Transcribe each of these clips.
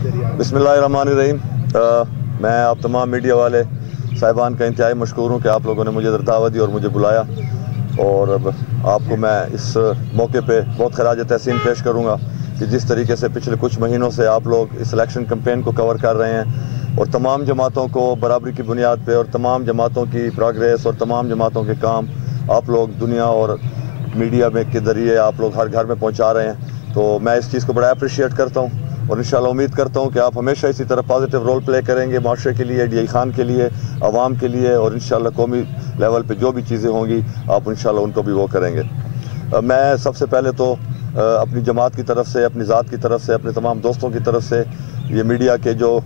बिस्मिल्लाहिर्रहमानिर्रहीम। मैं आप तमाम मीडिया वाले साहिबान का इंतहाई मशकूर हूँ कि आप लोगों ने मुझे दावत दी और मुझे बुलाया, और अब आपको मैं इस मौके पे बहुत खराज तहसीन पेश करूँगा कि जिस तरीके से पिछले कुछ महीनों से आप लोग इस इलेक्शन कैंपेन को कवर कर रहे हैं और तमाम जमातों को बराबरी की बुनियाद पे और तमाम जमातों की प्रोग्रेस और तमाम जमातों के काम आप लोग दुनिया और मीडिया में के ज़रिए आप लोग हर घर में पहुँचा रहे हैं, तो मैं इस चीज़ को बड़ा अप्रिशिएट करता हूँ और इंशाल्लाह उम्मीद करता हूँ कि आप हमेशा इसी तरह पॉजिटिव रोल प्ले करेंगे माशरे के लिए, डी खान के लिए, आवाम के लिए, और इंशाल्लाह कौमी लेवल पे जो भी चीज़ें होंगी आप इंशाल्लाह उनको भी वो करेंगे। मैं सबसे पहले तो अपनी जमात की तरफ से, अपनी ज़ात की तरफ से, अपने तमाम दोस्तों की तरफ से ये मीडिया के जो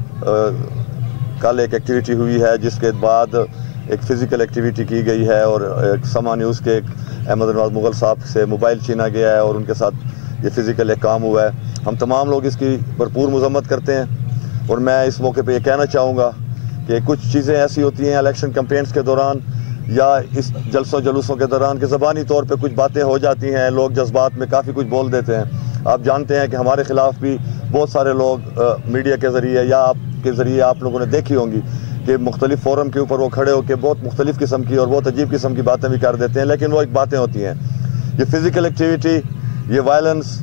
कल एक एक्टिविटी हुई है जिसके बाद एक फ़िज़िकल एक्टिविटी की गई है और एक समा न्यूज़ के अहमद नवाज मुग़ल साहब से मोबाइल छीना गया है और उनके साथ ये फ़िज़िकल एक काम हुआ है, हम तमाम लोग इसकी भरपूर मज़म्मत करते हैं। और मैं इस मौके पे ये कहना चाहूँगा कि कुछ चीज़ें ऐसी होती हैं इलेक्शन कैंपेन्स के दौरान या इस जलसों जलूसों के दौरान कि ज़बानी तौर पे कुछ बातें हो जाती हैं, लोग जज्बात में काफ़ी कुछ बोल देते हैं। आप जानते हैं कि हमारे ख़िलाफ़ भी बहुत सारे लोग मीडिया के ज़रिए या आपके ज़रिए आप लोगों ने देखी होंगी कि मुख्तलिफ फोरम के ऊपर वो खड़े होकर बहुत मुख्तलिफ़ किस्म की और बहुत अजीब किस्म की बातें भी कर देते हैं, लेकिन वो एक बातें होती हैं। ये फ़िज़िकल एक्टिविटी, ये वायलेंस,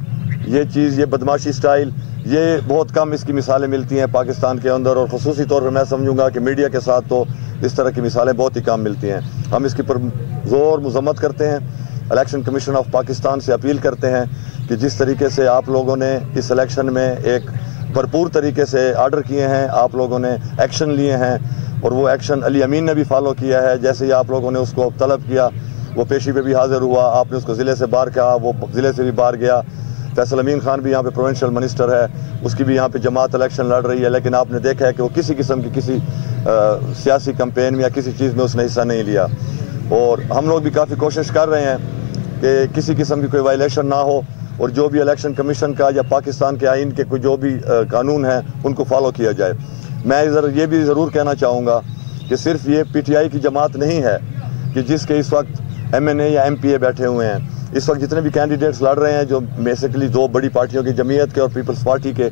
ये चीज़, ये बदमाशी स्टाइल, ये बहुत कम इसकी मिसालें मिलती हैं पाकिस्तान के अंदर, और ख़ुसूसी तौर पर मैं समझूंगा कि मीडिया के साथ तो इस तरह की मिसालें बहुत ही कम मिलती हैं। हम इसकी पर ज़ोर मज़म्मत करते हैं, इलेक्शन कमीशन ऑफ पाकिस्तान से अपील करते हैं कि जिस तरीके से आप लोगों ने इस इलेक्शन में एक भरपूर तरीके से आर्डर किए हैं, आप लोगों ने एक्शन लिए हैं और वो एक्शन अली अमीन ने भी फॉलो किया है। जैसे ही आप लोगों ने उसको तलब किया वो पेशी पे भी हाज़िर हुआ, आपने उसको ज़िले से बाहर कहा, वो ज़िले से भी बाहर गया। फैसल अमीन खान भी यहाँ पे प्रोविंशियल मिनिस्टर है, उसकी भी यहाँ पे जमात इलेक्शन लड़ रही है, लेकिन आपने देखा है कि वो किसी किस्म की किसी सियासी कैंपेन में या किसी चीज़ में उसने हिस्सा नहीं लिया। और हम लोग भी काफ़ी कोशिश कर रहे हैं कि किसी किस्म की कोई वायलेशन ना हो और जो भी इलेक्शन कमीशन का या पाकिस्तान के आइन के कोई जो भी कानून हैं उनको फॉलो किया जाए। मैं इधर ये भी ज़रूर कहना चाहूँगा कि सिर्फ ये PTI की जमात नहीं है कि जिसके इस वक्त MNA या MPA बैठे हुए हैं। इस वक्त जितने भी कैंडिडेट्स लड़ रहे हैं जो बेसिकली दो बड़ी पार्टियों की, जमीयत के और पीपल्स पार्टी के,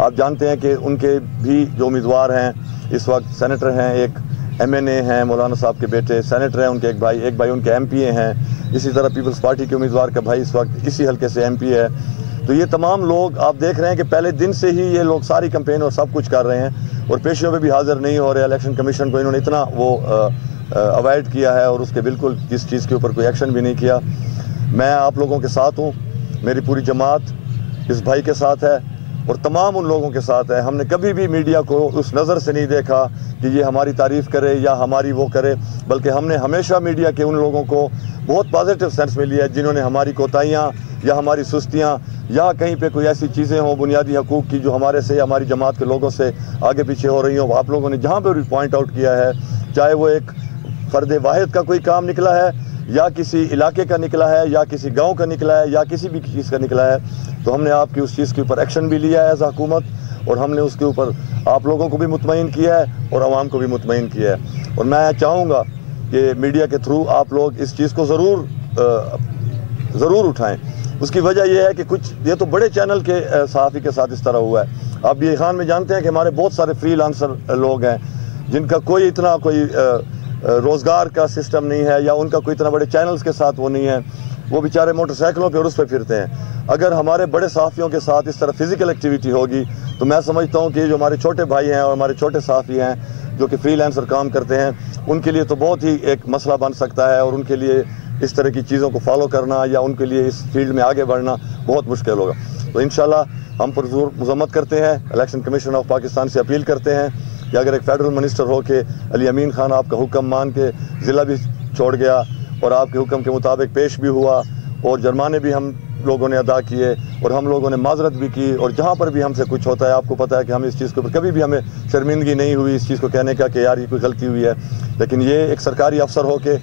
आप जानते हैं कि उनके भी जो उम्मीदवार हैं इस वक्त सेनेटर हैं, एक MNA हैं मौलाना साहब के बेटे, सेनेटर हैं उनके एक भाई उनके MPA हैं, इसी तरह पीपल्स पार्टी के उम्मीदवार का भाई इस वक्त इसी हल्के से MP है। तो ये तमाम लोग आप देख रहे हैं कि पहले दिन से ही ये लोग सारी कैंपेन और सब कुछ कर रहे हैं और पेशियों में भी हाजिर नहीं हो रहे। इलेक्शन कमीशन को इन्होंने इतना वो अवॉइड किया है और उसके बिल्कुल इस चीज़ के ऊपर कोई एक्शन भी नहीं किया। मैं आप लोगों के साथ हूँ, मेरी पूरी जमात इस भाई के साथ है और तमाम उन लोगों के साथ है। हमने कभी भी मीडिया को उस नज़र से नहीं देखा कि ये हमारी तारीफ़ करे या हमारी वो करे, बल्कि हमने हमेशा मीडिया के उन लोगों को बहुत पॉजिटिव सेंस में लिया है जिन्होंने हमारी कोताहियाँ या हमारी सुस्तियाँ या कहीं पे कोई ऐसी चीज़ें हों बुनियादी हकूक़ की जो हमारे से या हमारी जमात के लोगों से आगे पीछे हो रही हों, आप लोगों ने जहाँ पर भी पॉइंट आउट किया है, चाहे वो एक फ़र्द वाहिद का कोई काम निकला है या किसी इलाके का निकला है या किसी गांव का निकला है या किसी भी चीज़ का निकला है, तो हमने आपकी उस चीज़ के ऊपर एक्शन भी लिया है एज हुकूमत और हमने उसके ऊपर आप लोगों को भी मुतमईन किया है और आवाम को भी मुतमईन किया है। और मैं चाहूँगा कि मीडिया के थ्रू आप लोग इस चीज़ को ज़रूर उठाएँ। उसकी वजह यह है कि कुछ ये तो बड़े चैनल के सहाफ़ी के साथ इस तरह हुआ है। आप डी खान में जानते हैं कि हमारे बहुत सारे फ्रीलांसर लोग हैं जिनका कोई इतना कोई रोज़गार का सिस्टम नहीं है या उनका कोई इतना बड़े चैनल्स के साथ वो नहीं है, वो बेचारे मोटरसाइकिलों पे और उस पर फिरते हैं। अगर हमारे बड़े सहाफ़ियों के साथ इस तरह फ़िज़िकल एक्टिविटी होगी तो मैं समझता हूँ कि जो हमारे छोटे भाई हैं और हमारे छोटे सहाफ़ी हैं जो कि फ्रीलांसर काम करते हैं, उनके लिए तो बहुत ही एक मसला बन सकता है और उनके लिए इस तरह की चीज़ों को फॉलो करना या उनके लिए इस फील्ड में आगे बढ़ना बहुत मुश्किल होगा। तो इंशाल्लाह हम पुरज़ोर मज़म्मत करते हैं, इलेक्शन कमीशन ऑफ पाकिस्तान से अपील करते हैं कि अगर एक फेडरल मिनिस्टर हो के अली अमीन खान आपका हुक्म मान के ज़िला भी छोड़ गया और आपके हुक्म के मुताबिक पेश भी हुआ और जुर्माने भी हम लोगों ने अदा किए और हम लोगों ने माजरत भी की और जहाँ पर भी हमसे कुछ होता है, आपको पता है कि हम इस चीज़ के ऊपर कभी भी हमें शर्मिंदगी नहीं हुई इस चीज़ को कहने का कि यार ये कोई गलती हुई है, लेकिन ये एक सरकारी अफसर हो के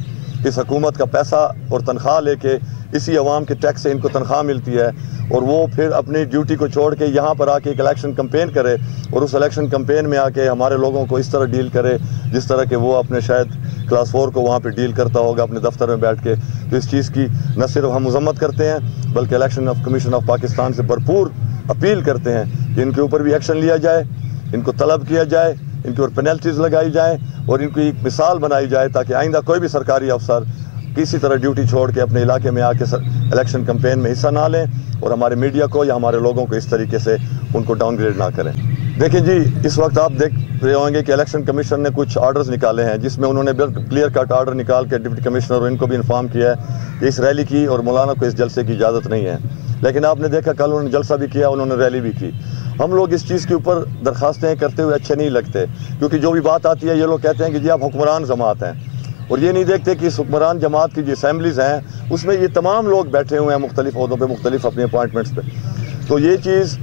इस हुकूमत का पैसा और तनख्वाह लेके इसी अवाम के टैक्स से इनको तनख्वाह मिलती है और वो फिर अपनी ड्यूटी को छोड़ के यहाँ पर आके एक इलेक्शन कैंपेन करे और उस इलेक्शन कैंपेन में आके हमारे लोगों को इस तरह डील करे जिस तरह के वो अपने शायद क्लास 4 को वहाँ पे डील करता होगा अपने दफ्तर में बैठ के। तो इस चीज़ की न सिर्फ हम मज़म्मत करते हैं बल्कि इलेक्शन कमीशन ऑफ पाकिस्तान से भरपूर अपील करते हैं کہ ان کے اوپر بھی ایکشن لیا جائے، ان کو طلب کیا جائے، ان کے اوپر پینلٹیز لگائی جائیں اور ان کو ایک مثال بنائی جائے تاکہ آئندہ کوئی بھی سرکاری افسر کسی طرح ڈیوٹی چھوڑ کے اپنے علاقے میں آ کے الیکشن کمپین میں حصہ نہ لیں اور ہمارے میڈیا کو یا ہمارے لوگوں کو اس طریقے سے ان کو ڈاؤن گریڈ نہ کریں۔ دیکھیں جی، اس وقت آپ دیکھ رہے ہوں گے کہ الیکشن کمیشن نے کچھ آرڈرز نکالے ہیں جس میں انہوں نے بالکل کلیئر کٹ آرڈر نکال کے ڈپٹی کمشنر اور ان کو بھی انفارم کیا ہے کہ اس ریلی کی اور مولانا کو اس جلسے کی اجازت نہیں ہے۔ لیکن آپ نے دیکھا کل انہوں نے جلسہ بھی کیا، انہوں نے ریلی بھی کی۔ ہم لوگ اس چیز کے اوپر درخواستیں کرتے ہوئے اچھے نہیں لگتے، کیونکہ جو بھی بات آتی ہے یہ لوگ کہتے ہیں کہ جی آپ حکمران جماعت ہیں، اور یہ نہیں دیکھتے کہ اس حکمران جماعت کی جو اسمبلیز ہیں اس میں یہ تمام لوگ بیٹھے ہوئے ہیں مختلف عہدوں پہ، مختلف اپنے اپوائنٹمنٹس پہ۔ تو یہ چیز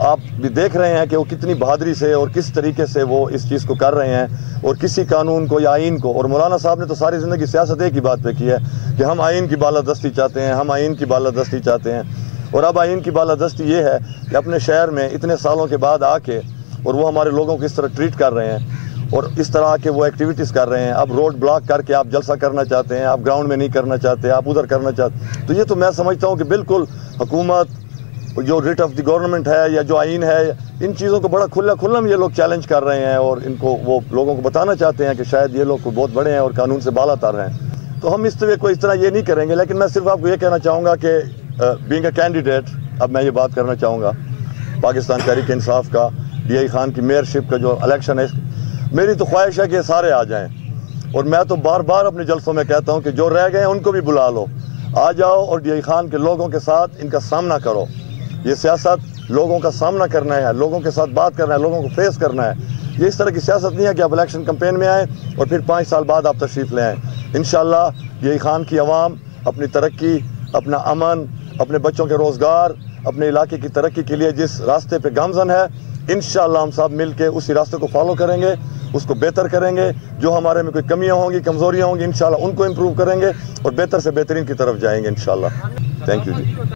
آپ بھی دیکھ رہے ہیں کہ وہ کتنی بہادری سے اور کس طریقے سے وہ اس چیز کو کر رہے ہیں، اور کسی قانون کو یا آئین کو، اور مولانا صاحب نے تو ساری زندگی سیاست ایک ہی بات پہ کی ہے کہ ہم آئین کی بالادستی چاہتے ہیں، ہم آئین کی بالادستی چاہتے ہیں۔ اور اب آئین کی بالادستی یہ ہے کہ اپنے شہر میں اتنے سالوں کے بعد آ کے اور وہ ہمارے لوگوں کو اس طرح ٹریٹ کر رہے ہیں اور اس طرح کے وہ ایکٹیویٹیز کر رہے ہیں، اب روڈ بلاک کر کے آپ جلسہ کرنا چاہتے ہیں، آپ گراؤنڈ میں نہیں کرنا چاہتے، آپ ادھر کرنا چاہتے، تو یہ تو میں سمجھتا ہوں کہ بالکل حکومت جو ریٹ آف دی گورنمنٹ ہے یا جو آئین ہے، ان چیزوں کو بڑا کھلم یہ لوگ چیلنج کر رہے ہیں اور ان کو وہ لوگوں کو بتانا چاہتے ہیں کہ شاید یہ لوگ کو بہت بڑے ہیں اور قانون سے بالا تر ہیں۔ تو ہم اس طرح یہ نہیں کریں گے، لیکن میں صرف آپ کو یہ کہنا چاہوں گا کہ بینگ اے کینڈیڈیٹ، اب میں یہ بات کرنا چاہوں گا پاکستان تحریک انصاف کا ڈی آئی خان کی میئرشپ کا جو الیکشن ہے، میری تو خواہش ہے کہ سارے آ جائیں، اور میں تو بار بار اپنے جلسوں میں کہتا ہوں کہ جو رہ گئے ہیں ان کو بھی بلا لو، آ جاؤ اور ڈی آئی خان کے لوگوں کے ساتھ ان کا سامنا کرو۔ یہ سیاست لوگوں کا سامنا کرنا ہے، لوگوں کے ساتھ بات کرنا ہے، لوگوں کو فیس کرنا ہے۔ یہ اس طرح کی سیاست نہیں ہے کہ آپ الیکشن کمپین میں آئیں اور پھر 5 سال بعد آپ تشریف لے آئیں۔ انشاءاللہ ڈی آئی خان کی عوام اپنی ترقی، اپنا امن، اپنے بچوں کے روزگار، اپنے علاقے کی ترقی کے لیے جس راستے پہ گامزن ہے، انشاءاللہ ہم سب مل کے اسی راستے کو فالو کریں گے، اس کو بہتر کریں گے۔ جو ہمارے میں کوئی کمیاں ہوں گی، کمزوریاں ہوں گی، انشاءاللہ ان کو امپروو کریں گے اور بہتر سے بہترین کی طرف جائیں گے انشاءاللہ۔ Thank you G.